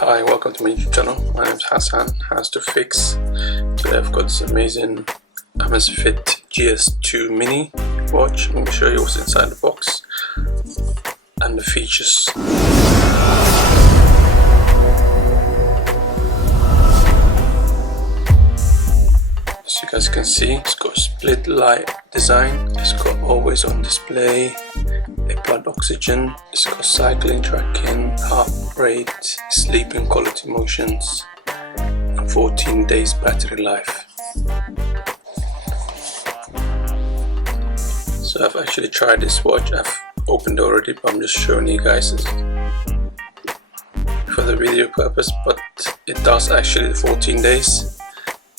Hi, welcome to my YouTube channel. My name is Hassan, HassToFix. Today I've got this amazing Amazfit GTS mini watch. I'm going to show you what's inside the box and the features. As you guys can see, it's got a split light design, it's got always on display, a blood oxygen, it's got cycling tracking, heart rate, sleeping quality motions, and 14 days battery life. So I've actually tried this watch. I've opened it already, but I'm just showing you guys this for the video purpose. But it does actually 14 days.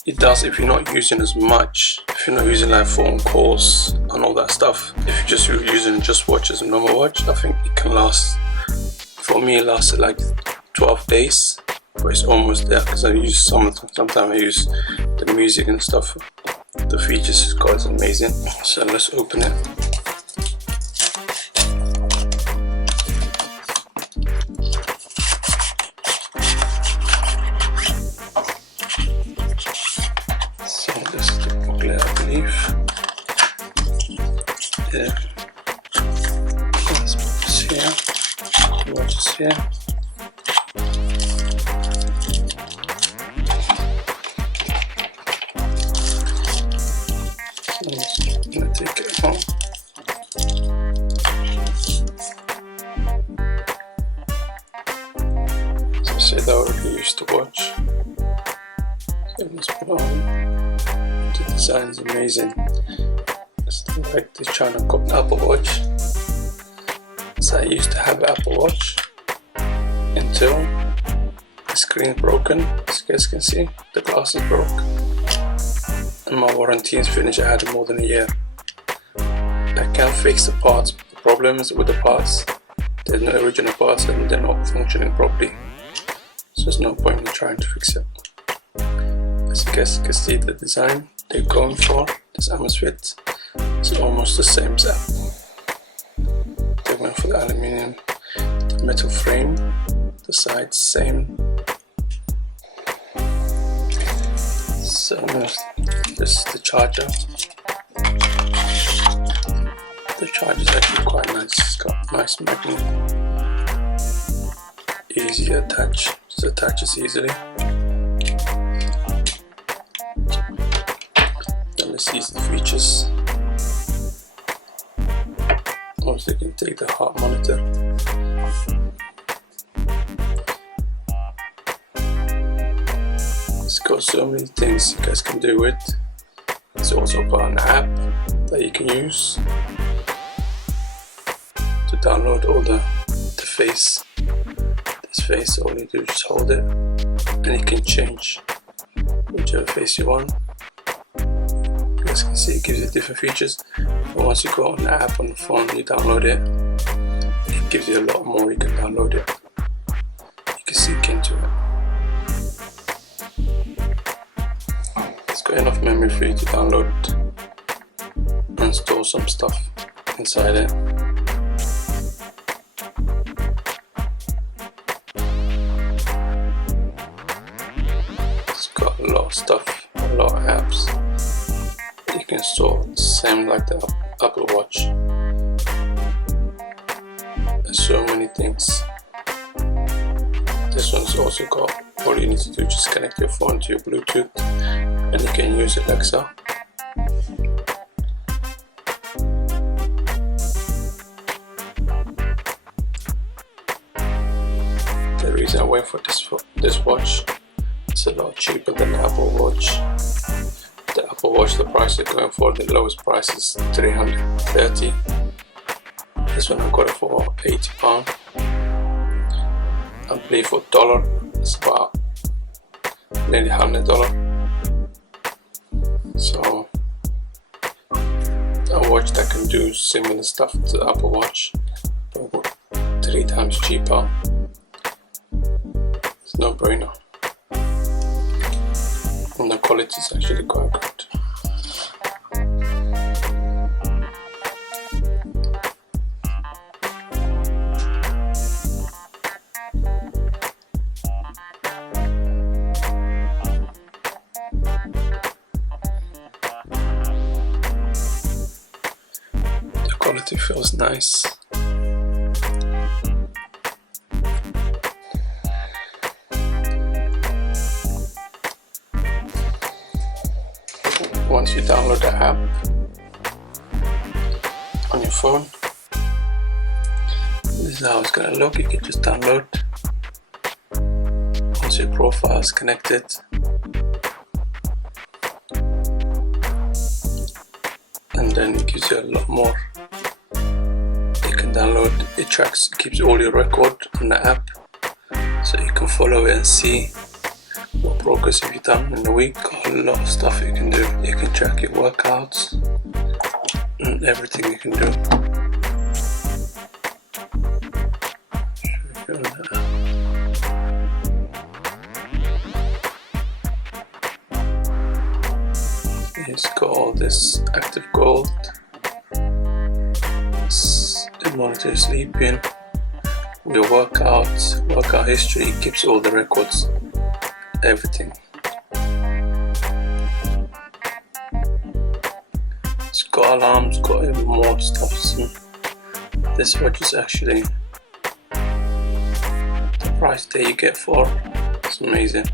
It does if you're not using as much, if you're not using like phone calls and all that stuff. If you're just using just watch as a normal watch, I think it can last, for me it lasted like 12 days, but it's almost there because I use sometimes I use the music and stuff. The features it's got is amazing. So let's open it. So this is the booklet, I believe. Yeah. This book is here. The watch is here. So I'm just gonna take it home. So I said I already used the watch. So let's put it on. The design is amazing. It's like the China called Apple Watch. So I used to have an Apple Watch until the screen broken. As you guys can see, the glass is broke and my warranty is finished. I had it more than a year. I can't fix the parts. The problem is with the parts, there's no original parts and they're not functioning properly, so there's no point in trying to fix it. As you guys can see, the design they're going for, this Amazfit, is almost the same as Apple. They went for the aluminium, the metal frame, the sides same. So this is the charger. The charger is actually quite nice. It's got nice magnet, easy to attach. It attaches easily. Let's see the features. Also, you can take the heart monitor. It's got so many things you guys can do with it. It's also got an app that you can use to download all the face. This face, all you do is just hold it and you can change whichever face you want. As you can see, it gives you different features. But once you go on the app on the phone, you download it, it gives you a lot more. You can download it, you can sync into it. It's got enough memory for you to download and store some stuff inside it. It's got a lot of stuff, a lot of apps you can store, same like the Apple Watch. There's so many things. This one's also got, all you need to do is just connect your phone to your Bluetooth and you can use Alexa. The reason I went for this watch, it's a lot cheaper than the Apple Watch. The Apple Watch, the price they're going for, the lowest price is $330. This one I got it for £80. I believe for dollar it's about nearly $100. So a watch that can do similar stuff to the Apple Watch, but 3 times cheaper. It's no brainer. And the quality is actually quite good. feels nice. Once you download the app on your phone, this is how it's gonna look. You can just download once your profile is connected. And then it gives you a lot more. You can download, it keeps all your record on the app, so you can follow it and see what progress have you done in the week. A lot of stuff you can do. You can track your workouts and everything you can do. It's got all this active gold. It monitors sleeping, your workouts, workout history. It keeps all the records, everything. It's got alarms, got even more stuff. So this watch is actually the price that you get for. It's amazing.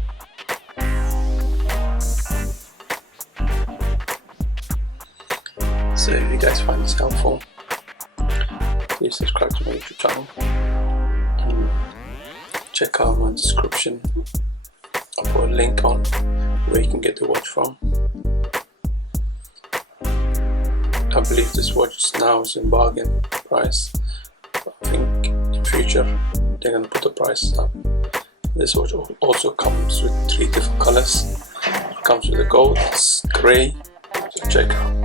So if you guys find this helpful, please subscribe to my YouTube channel and check out my description. I'll put a link on where you can get the watch from. I believe this watch now is in bargain price, but I think in future they're going to put the prices up. This watch also comes with 3 different colors. It comes with the gold, grey, so check out.